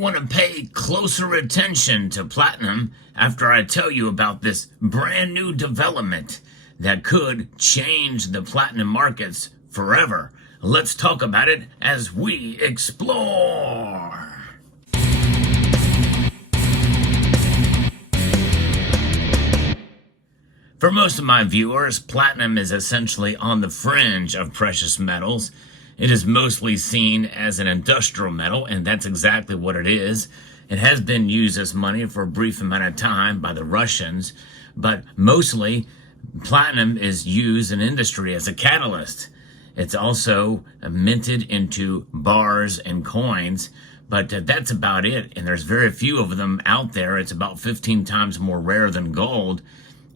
want to pay closer attention to platinum after I tell you about this brand new development that could change the platinum markets forever. Let's talk about it as we explore. For most of my viewers, platinum is essentially on the fringe of precious metals. It is mostly seen as an industrial metal, and that's exactly what it is. It has been used as money for a brief amount of time by the Russians, but mostly platinum is used in industry as a catalyst. It's also minted into bars and coins, but that's about it, and there's very few of them out there. It's about 15 times more rare than gold,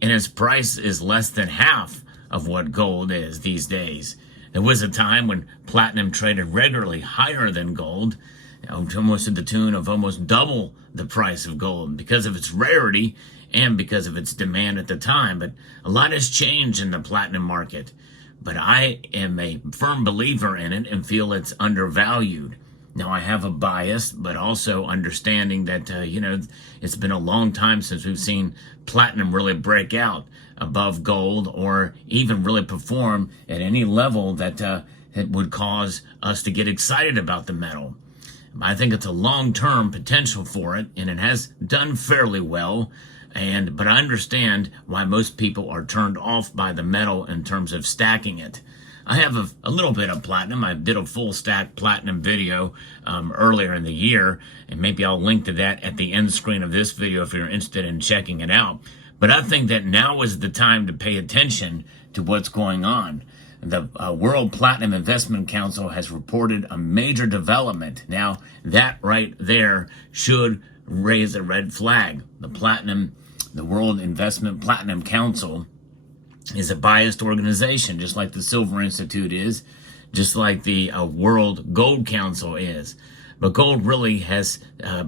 and its price is less than half of what gold is these days. There was a time when platinum traded regularly higher than gold, almost to the tune of almost double the price of gold because of its rarity and because of its demand at the time. But a lot has changed in the platinum market. But I am a firm believer in it and feel it's undervalued. Now, I have a bias, but also understanding that, it's been a long time since we've seen platinum really break out above gold or even really perform at any level that it would cause us to get excited about the metal. I think it's a long-term potential for it, and it has done fairly well. But I understand why most people are turned off by the metal in terms of stacking it. I have a little bit of platinum. I did a full stack platinum video earlier in the year, and maybe I'll link to that at the end screen of this video if you're interested in checking it out. But I think that now is the time to pay attention to what's going on. The World Platinum Investment Council has reported a major development. Now, that right there should raise a red flag. The World Investment Platinum Council is a biased organization, just like the Silver Institute is, just like the World Gold Council is. But gold really has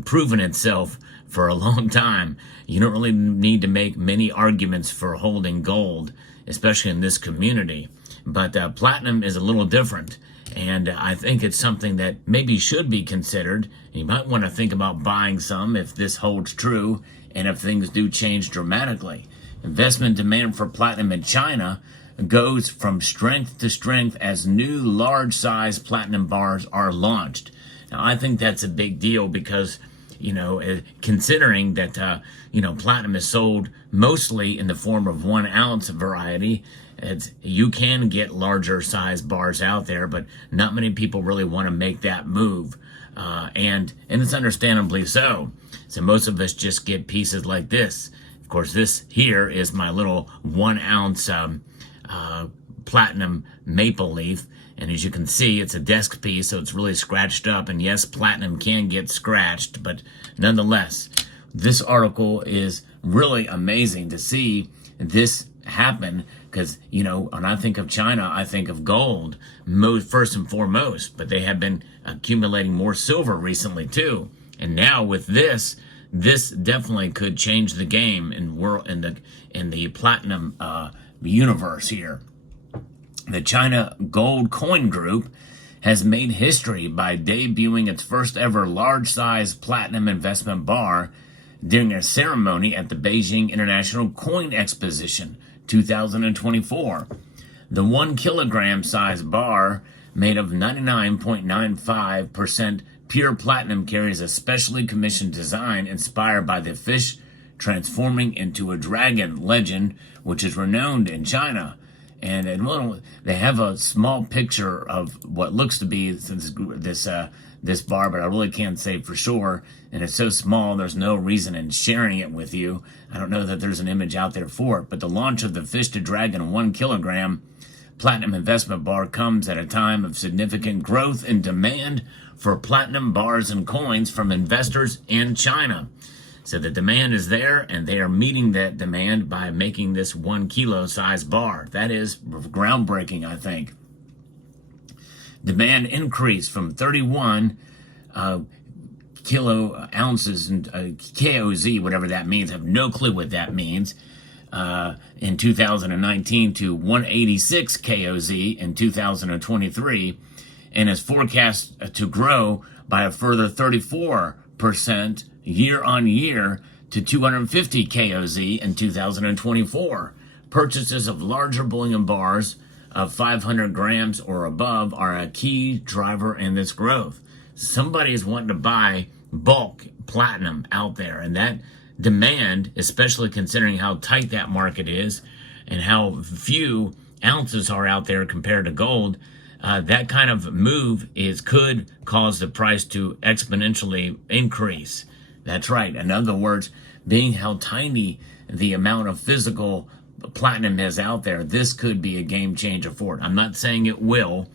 proven itself for a long time. You don't really need to make many arguments for holding gold, especially in this community. But platinum is a little different, and I think it's something that maybe should be considered. You might want to think about buying some if this holds true and if things do change dramatically. Investment demand for platinum in China goes from strength to strength as new large-size platinum bars are launched. Now, I think that's a big deal because, considering that, platinum is sold mostly in the form of 1 ounce variety, you can get larger size bars out there, but not many people really want to make that move. And it's understandably so. So most of us just get pieces like this. Of course, this here is my little 1 ounce platinum maple leaf. And as you can see, it's a desk piece, so it's really scratched up. And yes, platinum can get scratched, but nonetheless, this article is really amazing to see this happen because, when I think of China, I think of gold first and foremost, but they have been accumulating more silver recently too. And now with this definitely could change the game in the platinum universe here. The China Gold Coin Group has made history by debuting its first ever large-size platinum investment bar during a ceremony at the Beijing International Coin Exposition 2024. The 1 kilogram size bar, made of 99.95% pure platinum, carries a specially commissioned design inspired by the fish transforming into a dragon legend, which is renowned in China. And they have a small picture of what looks to be this bar, but I really can't say for sure. And it's so small, there's no reason in sharing it with you. I don't know that there's an image out there for it. But the launch of the Fish to Dragon 1 kilogram platinum investment bar comes at a time of significant growth in demand for platinum bars and coins from investors in China. So the demand is there, and they are meeting that demand by making this 1 kilo size bar. That is groundbreaking, I think. Demand increased from 31 kilo ounces and KOZ, whatever that means. I have no clue what that means. In 2019 to 186 KOZ in 2023, and is forecast to grow by a further 34% year on year to 250 KOZ in 2024. Purchases of larger bullion bars of 500 grams or above are a key driver in this growth. Somebody is wanting to buy bulk platinum out there, and that demand, especially considering how tight that market is and how few ounces are out there compared to gold, that kind of move could cause the price to exponentially increase. That's right. In other words, being how tiny the amount of physical platinum is out there, this could be a game changer for it. I'm not saying it will,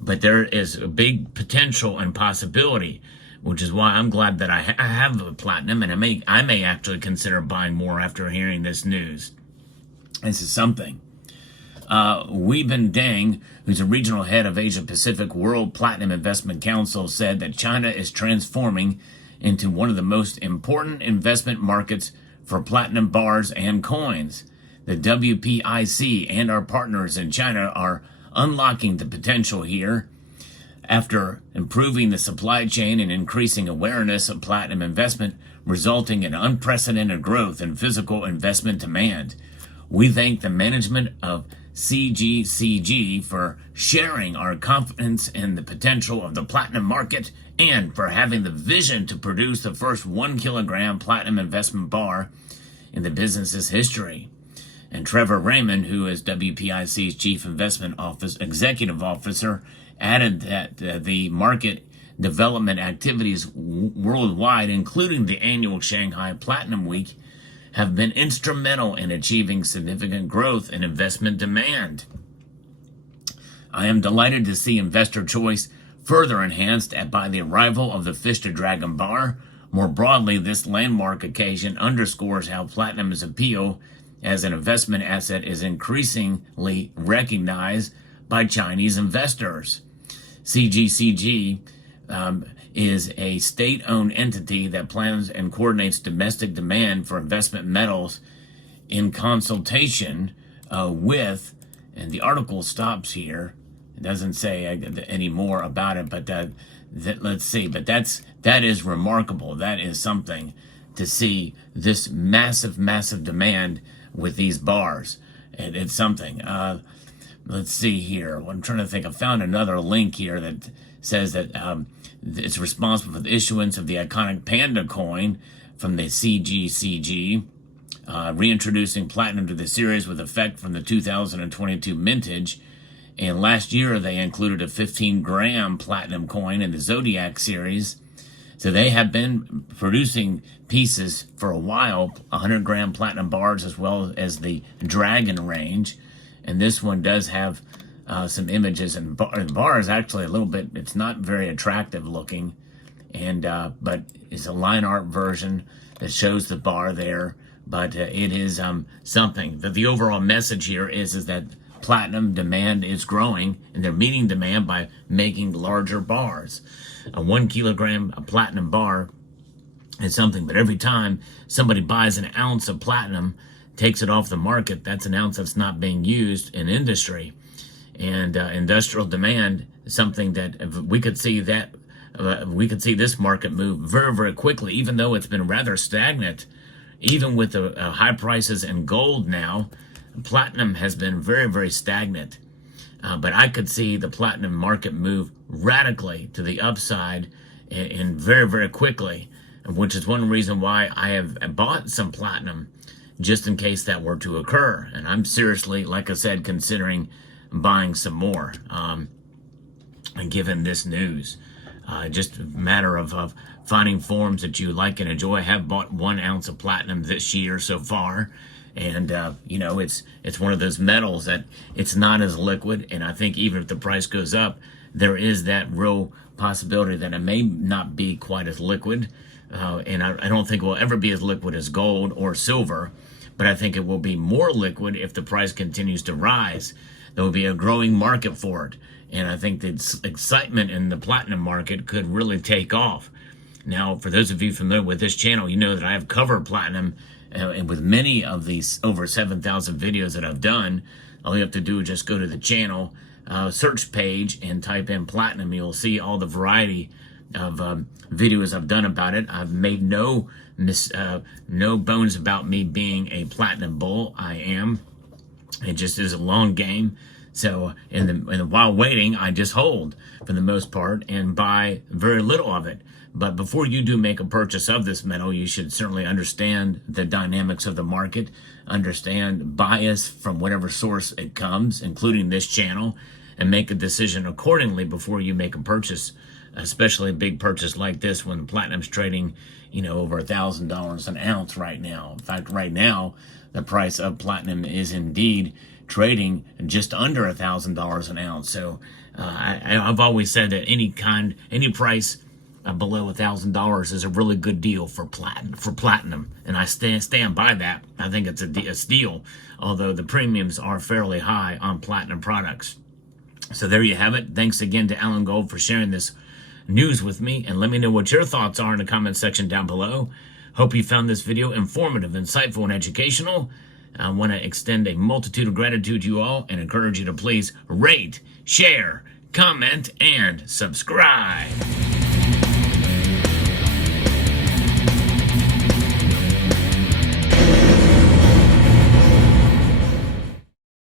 but there is a big potential and possibility, which is why I'm glad that I have the platinum, and I may actually consider buying more after hearing this news. This is something. Weibin Deng, who's a regional head of Asia Pacific World Platinum Investment Council, said that China is transforming into one of the most important investment markets for platinum bars and coins. The WPIC and our partners in China are unlocking the potential here. After improving the supply chain and increasing awareness of platinum investment, resulting in unprecedented growth in physical investment demand. We thank the management of CGCG for sharing our confidence in the potential of the platinum market and for having the vision to produce the first 1 kilogram platinum investment bar in the business's history. And Trevor Raymond, who is WPIC's Chief Investment Executive Officer, added that the market development activities worldwide, including the annual Shanghai Platinum Week, have been instrumental in achieving significant growth in investment demand. I am delighted to see investor choice further enhanced by the arrival of the Fish to Dragon bar. More broadly, this landmark occasion underscores how platinum's appeal as an investment asset is increasingly recognized by Chinese investors. CGCG is a state-owned entity that plans and coordinates domestic demand for investment metals in consultation with, and the article stops here. It doesn't say any more about it, but let's see. But that is remarkable. That is something to see, this massive demand with these bars. And it's something. Let's see here. I'm trying to think. I found another link here that says that it's responsible for the issuance of the iconic Panda coin from the CGCG, reintroducing platinum to the series with effect from the 2022 mintage. And last year, they included a 15-gram platinum coin in the Zodiac series. So they have been producing pieces for a while, 100-gram platinum bars as well as the Dragon range. And this one does have some images, and the bar is actually a little bit, it's not very attractive looking, and but it's a line art version that shows the bar there, but it is something. But the overall message here is that platinum demand is growing, and they're meeting demand by making larger bars. A 1 kilogram platinum bar is something, but every time somebody buys an ounce of platinum, takes it off the market, that's an ounce that's not being used in industry. And industrial demand is something that we could see this market move very quickly, even though it's been rather stagnant. Even with the high prices in gold now, platinum has been very stagnant. But I could see the platinum market move radically to the upside and very quickly, which is one reason why I have bought some platinum just in case that were to occur. And I'm seriously, like I said, considering buying some more, given this news. Just a matter of finding forms that you like and enjoy. I have bought 1 ounce of platinum this year so far. And, it's one of those metals that it's not as liquid. And I think even if the price goes up, there is that real possibility that it may not be quite as liquid. And I don't think it will ever be as liquid as gold or silver, but I think it will be more liquid if the price continues to rise. There will be a growing market for it. And I think the excitement in the platinum market could really take off. Now, for those of you familiar with this channel, you know that I have covered platinum and with many of these over 7,000 videos that I've done. All you have to do is just go to the channel search page and type in platinum. You'll see all the variety of videos I've done about it. I've made no bones about me being a platinum bull. I am. It just is a long game. So while waiting, I just hold for the most part and buy very little of it. But before you do make a purchase of this metal, you should certainly understand the dynamics of the market, understand bias from whatever source it comes, including this channel, and make a decision accordingly before you make a purchase, especially a big purchase like this when platinum's trading, over $1,000 an ounce right now. In fact, right now, the price of platinum is indeed trading just under $1,000 an ounce. So I've always said that any price below $1,000 is a really good deal for platinum, and I stand by that. I think it's a steal, although the premiums are fairly high on platinum products. So there you have it. Thanks again to Alan Gold for sharing this news with me, and let me know what your thoughts are in the comment section down below. Hope you found this video informative, insightful, and educational. I want to extend a multitude of gratitude to you all and encourage you to please rate, share, comment, and subscribe.